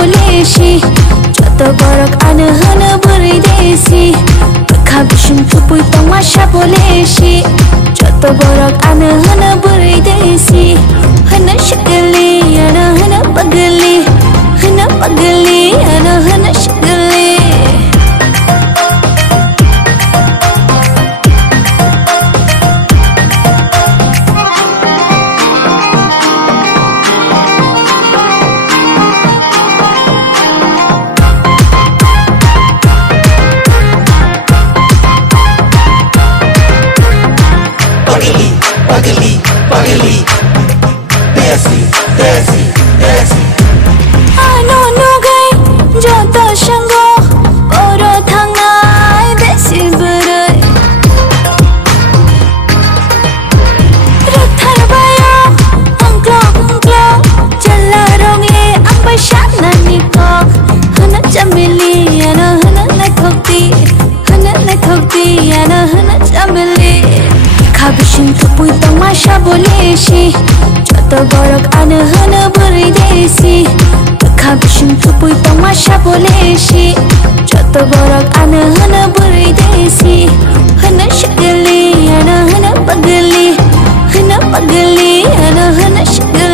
बोलेशी Joto borok ane hana buri desi Berkabishin tupui tamasha boleshi Joto borok ane hana buri desi Hana shakali ana hana pagali Hana pagali ana hana shakali Pagli, pagli, desi, desi, desi. Ano nugai, joto shango, oro thangai, desi berai. Rathar bayo, angklo, jala rongi, ambai shana niko. Hana chamili, ana hana nathokti, ana hana chamili. Kabishin tupui tamasha boleshi Joto borok ane hana buri desi Kabishin tupui tamasha boleshi Joto borok ane hana buri desi Hana shakali ana hana pagali ana hana shakali